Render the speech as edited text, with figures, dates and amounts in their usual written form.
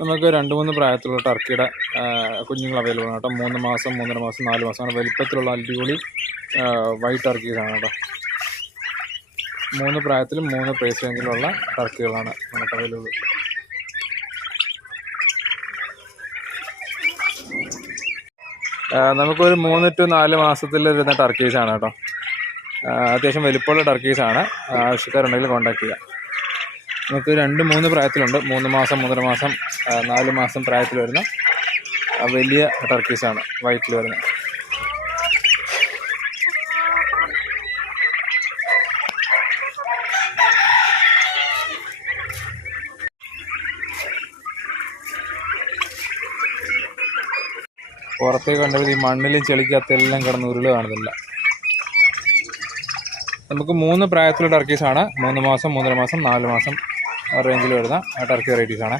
നമുക്ക് 2-3 പ്രായത്തിലുള്ള ടർക്കിയുടെ കുഞ്ഞുങ്ങൾ അവൈലബിൾ ആണ് കേട്ടോ. 3 മാസം, 3.5 മാസം, 4 മാസം അങ്ങനെ വലിപ്പത്തിലുള്ള അടിപൊളി വൈറ്റ് ടർക്കീസാണ് കേട്ടോ. 3 പ്രായത്തിലും 3 പ്രൈസ് റേഞ്ചിലുള്ള ടർക്കികളാണ് നമുക്ക് അവൈലബിൾ. നമുക്കൊരു 3 to 4 മാസത്തിൽ വരുന്ന ടർക്കീസാണ് കേട്ടോ. അത്യാവശ്യം വലിപ്പമുള്ള ടർക്കീസാണ്. ആവശ്യക്കാരുണ്ടെങ്കിൽ കോൺടാക്ട് ചെയ്യാം. നമുക്ക് 2-3 പ്രായത്തിലുണ്ട്. 3 മാസം, 3.5 മാസം, 4 മാസം പ്രായത്തിൽ വരുന്ന വലിയ ടർക്കീസാണ് വൈറ്റിൽ വരുന്നത്. പുറത്തേക്ക് കണ്ടപ്പോൾ ഈ മണ്ണിലും ചെളിക്കകത്തെല്ലാം കിടന്ന് ഉരുള് കാണുന്നില്ല. നമുക്ക് 3 പ്രായത്തിലുള്ള ടർക്കീസാണ്. 3 മാസം, 3.5 മാസം, 4 മാസം റേഞ്ചിൽ വരുന്ന ടർക്കി വെറൈറ്റീസാണ്.